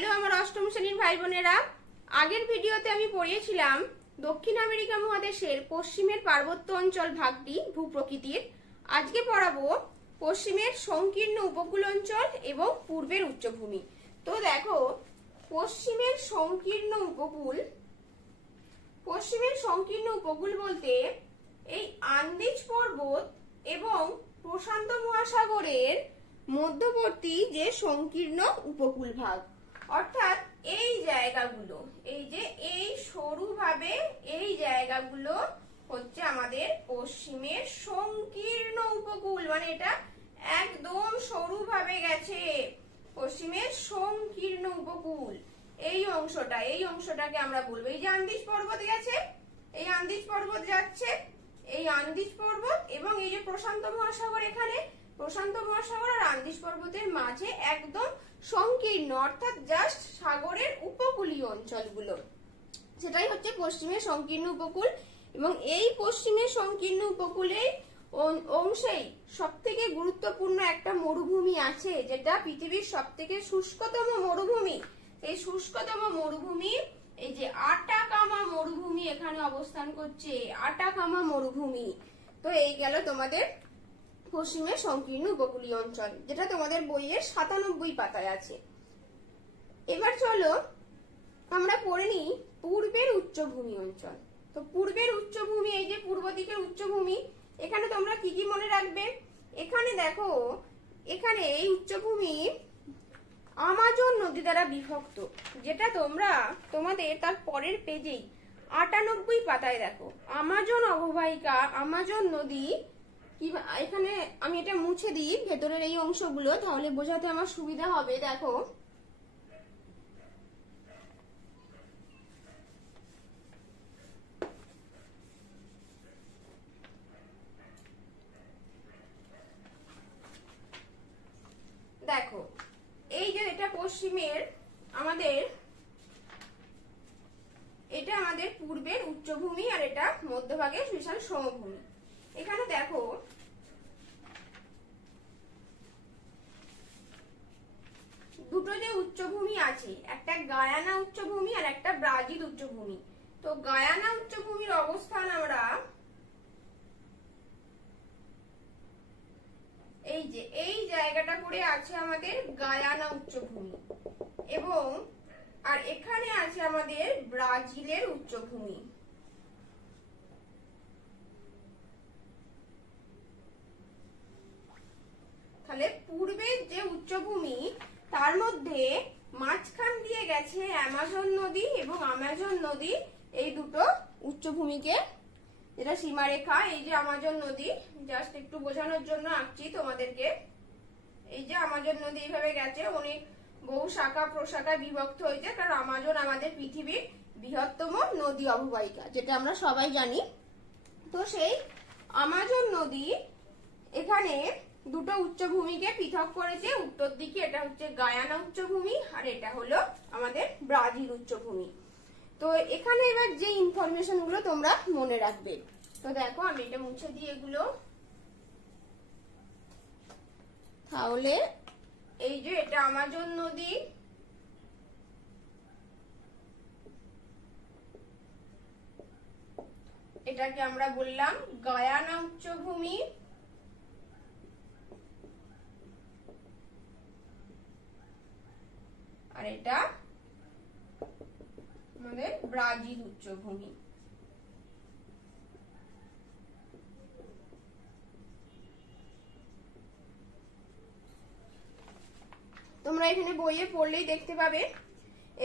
Hello আমার অষ্টম শ্রেণীর ভাই বোনেরা, আগের ভিডিওতে আমি পড়িয়েছিলাম দক্ষিণ আমেরিকা মহাদেশের পশ্চিমের পার্বত্য অঞ্চল ভাগটি ভূপ্রকৃতির। আজকে পড়াবো পশ্চিমের সংকীর্ণ উপকূল অঞ্চল এবং পূর্বের উচ্চভূমি। তো দেখো, পশ্চিমের সংকীর্ণ উপকূল বলতে এই আন্দিজ পর্বত এবং প্রশান্ত মহাসাগরের মধ্যবর্তী যে সংকীর্ণ উপকূল ভাগ, অর্থাৎ এই জায়গাগুলো, এই যে এই সরুভাবে এই জায়গাগুলো হচ্ছে আমাদের পশ্চিমের সংকীর্ণ উপকূল। মানে এটা একদম সরুভাবে গেছে, পশ্চিমের সংকীর্ণ উপকূল। এই অংশটাকে আমরা বলবো, এই যে আন্দিজ পর্বত গেছে, এই আন্দিজ পর্বত যাচ্ছে, এই আন্দিজ পর্বত এবং এই যে প্রশান্ত মহাসাগর, এখানে প্রশান্ত মহাসাগর আর আন্দিজ পর্বতের মাঝে একদম সংকীর্ণ, অর্থাৎ জাস্ট সাগরের উপকূলীয় অঞ্চলগুলো, সেটাই হচ্ছে পশ্চিমের সংকীর্ণ উপকূল। এবং এই পশ্চিমের সংকীর্ণ উপকূলের অংশেই সব থেকে গুরুত্বপূর্ণ একটা মরুভূমি আছে, যেটা পৃথিবীর সব থেকে শুষ্কতম মরুভূমি। এই শুষ্কতম মরুভূমি, এই যে আটাকামা মরুভূমি এখানে অবস্থান করছে, আটাকামা মরুভূমি। তো এই গেল তোমাদের পশ্চিমের সংকীর্ণ উপকূলীয় অঞ্চল, যেটা তোমাদের বইয়ের 97 পাতায় আছে। এবার চলো আমরা পড়ে নিই পূর্বের উচ্চভূমি অঞ্চল। তো পূর্বের উচ্চভূমি, এই যে পূর্ব দিকের উচ্চভূমি, এখানে তোমরা কি কি মনে রাখবে? এখানে দেখো, এখানে এই উচ্চভূমি আমাজন নদী দ্বারা বিভক্ত, যেটা তোমরা তোমাদের তার পরের পেজেই 98 পাতায় দেখো, আমাজন অববাহিকা, আমাজন নদী। এখানে আমি এটা মুছে দিই ভেতরের এই অংশগুলো, তাহলে বোঝাতে আমার সুবিধা হবে। দেখো, দেখো এই যে এটা পশ্চিমের এটা আমাদের পূর্বের উচ্চভূমি, আর এটা মধ্যভাগে বিশাল সমভূমি। এখানে দেখো দুটো যে উচ্চভূমি আছে, একটা গায়ানা উচ্চভূমি আর একটা ব্রাজিল উচ্চভূমি। তো গায়ানা উচ্চভূমির অবস্থান আমরা এই যে এই জায়গাটা করে আছে আমাদের গায়ানা উচ্চভূমি, এবং আর এখানে আছে আমাদের ব্রাজিলের উচ্চভূমি। তাহলে পূর্বের যে উচ্চভূমি, তার মধ্যে মাঝখান দিয়ে গেছে অ্যামাজন নদী, এবং অ্যামাজন নদী এই দুটো উচ্চভূমিকে, যেটা সীমারেখা, এই যে অ্যামাজন নদী, জাস্ট একটু বোঝানোর জন্য আঁকছি তোমাদেরকে। এই যে অ্যামাজন নদী এইভাবে গেছে, অনেক বহু শাখা প্রশাখায় বিভক্ত হয়েছে, কারণ অ্যামাজন আমাদের পৃথিবীর বৃহত্তম নদী অববাহিকা, যেটা আমরা সবাই জানি। তো সেই অ্যামাজন নদী এখানে দুটো উচ্চভূমিকে পৃথক করেছে। উত্তর দিকে এটা হচ্ছে গায়ানা উচ্চভূমি, আর এটা হলো আমাদের ব্রাজিল উচ্চভূমি। তো এখানে এবার যে ইনফরমেশন গুলো তোমরা মনে রাখবে, তো দেখো আমি এটা মুছে দিই এগুলো। তাহলে এই যে এটা আমাজন নদী, এটাকে আমরা বললাম গায়ানা উচ্চভূমি, আর এটা আমাদের ব্রাজিল উচ্চভূমি। তোমরা এখানে বইয়ে পড়লেই দেখতে পাবে।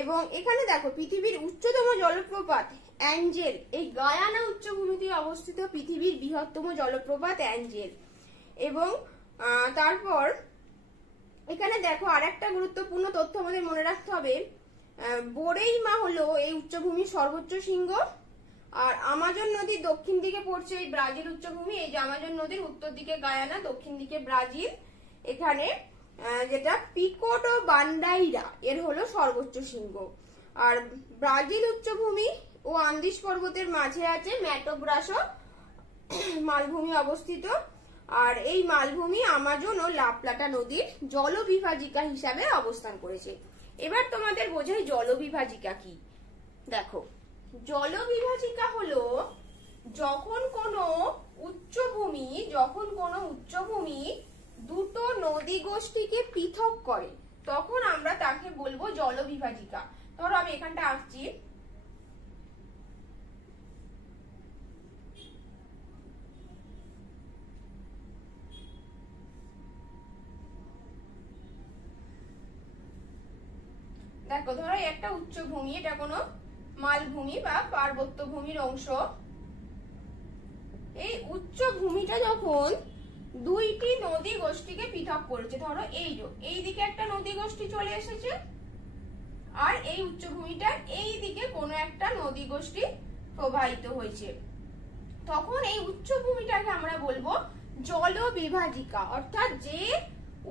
এবং এখানে দেখো পৃথিবীর উচ্চতম জলপ্রপাত অ্যাঞ্জেল, এই গায়ানা উচ্চভূমিতে অবস্থিত পৃথিবীর বৃহত্তম জলপ্রপাত অ্যাঞ্জেল। এবং তারপর এখানে দেখো আরেকটা গুরুত্বপূর্ণ তথ্য আমাদের মনে রাখতে হবে, বোরেইমা হলো এই উচ্চভূমির সর্বোচ্চ শৃঙ্গ। আর আমাজন নদীর দক্ষিণ দিকে পড়ছে এই ব্রাজিল উচ্চভূমি। এই যে আমাজন নদীর উত্তর দিকে গায়ানা, দক্ষিণ দিকে ব্রাজিল। এখানে যেটা পিকোটো বান্ডাইরা এর হলো সর্বোচ্চ শৃঙ্গ। আর ব্রাজিল উচ্চভূমি ও আন্দিজ পর্বতের মাঝে আছে ম্যাটো গ্রাসো মালভূমি অবস্থিত। আর এই মালভূমি আমাজন ও লা প্লাটা নদীর জলবিভাজিকা হিসাবে অবস্থান করেছে। এবার তোমাদের বোঝাই জলবিভাজিকা কি। দেখো, জলবিভাজিকা হলো যখন কোনো উচ্চভূমি দুটো নদী গোষ্ঠীকে পৃথক করে, তখন আমরা তাকে বলবো জলবিভাজিকা। ধরো আমি এখানটা আঁকছি, দেখো ধরো একটা উচ্চভূমি, এটা কোনো মালভূমি বা পার্বত্য ভূমির অংশ। এই উচ্চভূমিটা যখন দুইটি নদী গোষ্ঠীকে পৃথক করেছে, ধরো এই দিকে একটা নদী গোষ্ঠী চলে এসেছে, আর এই উচ্চভূমিটার এই দিকে কোনো একটা নদী গোষ্ঠী প্রবাহিত হয়েছে, তখন এই উচ্চভূমিটাকে আমরা বলবো জলবিভাজিকা। অর্থাৎ যে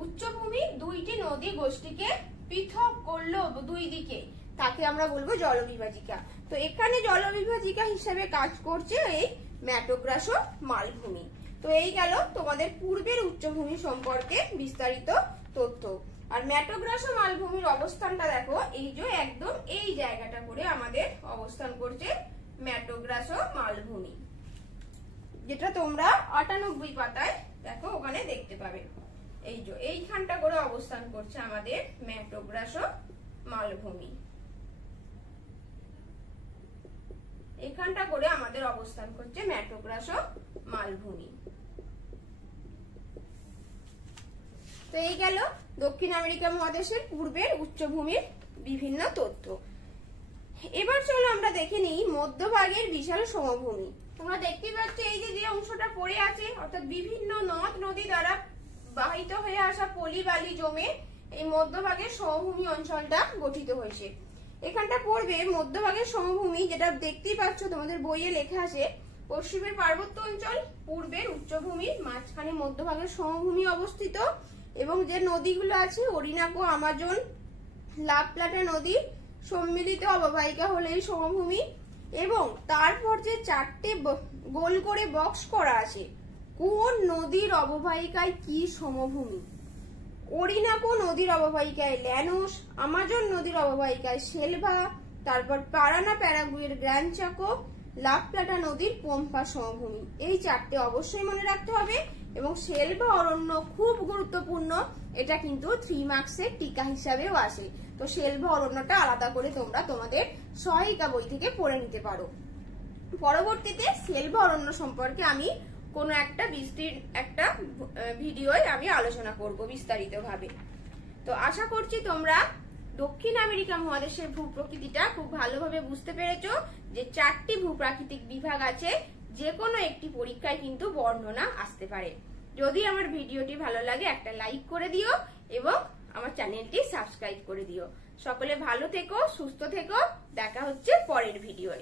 উচ্চভূমি দুইটি নদী গোষ্ঠীকে পৃথক করলো দুই দিকে, তাকে আমরা বলবো জলবিভাজিকা। তো এখানে জলবিভাজিকা হিসেবে কাজ করছে এই ম্যাটোগ্রাস মালভূমি। তো এই গেল তোমাদের পূর্বের উচ্চভূমি সম্পর্কে বিস্তারিত তথ্য। আর ম্যাটোগ্রাস মালভূমির অবস্থানটা দেখো, এই যে একদম এই জায়গাটা করে আমাদের অবস্থান করছে ম্যাটোগ্রাস মালভূমি, যেটা তোমরা 98 পাতায় দেখো ওখানে দেখতে পাবে। এই যে এইখানটা করে অবস্থান করছে আমাদের ম্যাটোগ্রাস মালভূমি, এখানটা করে আমাদের অবস্থান করছে ম্যাটোগ্রাস মালভূমি। তো এই গেল দক্ষিণ আমেরিকা মহাদেশের পূর্বের উচ্চভূমির বিভিন্ন তথ্য। এবার চলো আমরা দেখে নিই মধ্যভাগের বিশাল সমভূমি। তোমরা দেখতে পাচ্ছ এই যে অংশটা পড়ে আছে, অর্থাৎ বিভিন্ন নদ নদী দ্বারা বাহিত হয়ে আসা পলি বালি জমে এই মধ্যভাগের সমভূমি অঞ্চলটা গঠিত হয়েছে। এখানটা পড়বে মধ্যভাগের সমভূমি, যেটা দেখতেই পাচ্ছ তোমাদের বইয়ে লেখা আছে পশ্চিমের পার্বত্য অঞ্চল, পূর্বের উচ্চভূমি, মাঝখানে মধ্যভাগের সমভূমি অবস্থিত, এবং যে নদীগুলো আছে অরিনাকো, আমাজন, লা প্লাটা নদী সম্মিলিত অববাহিকা হলো এই সমভূমি। এবং তারপর যে চারটে গোল করে বক্স করা আছে, কোন নদীর অববাহিকায় কি সমভূমি? অরিনাকো নদীর অববাহিকায় ল্যানোস, আমাজন নদীর অববাহিকায় সেলভা, তারপর পারানা প্যারাগুয়ের গ্র্যান্ড চাকো, লা প্লাটা নদীর পম্পা সমভূমি। এই চারটে অবশ্যই মনে রাখতে হবে। এবং সেলভা অরণ্য খুব গুরুত্বপূর্ণ, এটা কিন্তু 3 মার্কসের টিকা হিসাবেও আসে। তো সেলভা অরণ্যটা আলাদা করে তোমরা তোমাদের সহায়িকা বই থেকে পড়ে নিতে পারো। পরবর্তীতে সেলভা অরণ্য সম্পর্কে আমি কোনো একটা ভিডিওয় আমি আলোচনা করব বিস্তারিতভাবে। তো আশা করছি তোমরা দক্ষিণ আমেরিকা মহাদেশের ভূপ্রকৃতিটা খুব ভালোভাবে বুঝতে পেরেছো, যে 4টি ভূপ্রাকৃতিক বিভাগ আছে, যে কোনো একটি পরীক্ষায় কিন্তু বর্ণনা আসতে পারে। যদি আমার ভিডিওটি ভালো লাগে একটা লাইক করে দিও এবং আমার চ্যানেলটি সাবস্ক্রাইব করে দিও। সকলে ভালো থেকো, সুস্থ থেকো, দেখা হচ্ছে পরের ভিডিওয়।